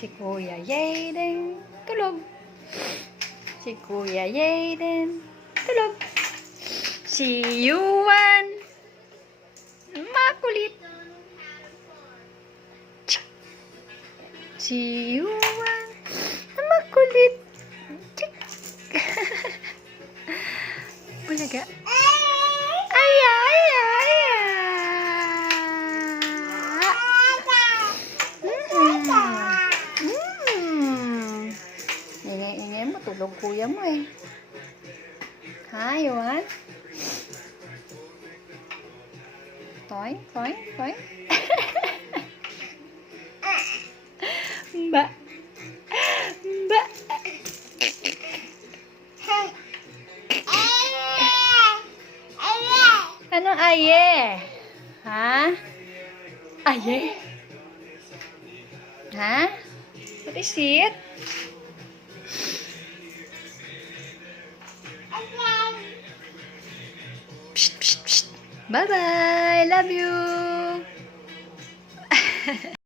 Si Kuya Jaden tulog. Si Kuya Jaden tulog. Si Yuan makulit. Si Yuan makulit. Bulaga. Aya, aya, aya. Ingay-ingay mo, tulog kuya mo eh. Ha, Yuan? Toy, toy, toy. Ba. Ba. Anong aye? Ha? Aye? Ha? What is it? Psst, psst, psst. Bye-bye. Love you.